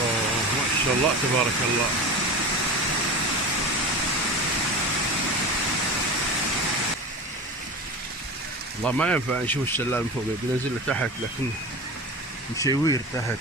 اوه ما شاء الله تبارك الله. والله ما ينفع نشوف السلال من فوق، بننزل لتحت لكن مشيوير تحت.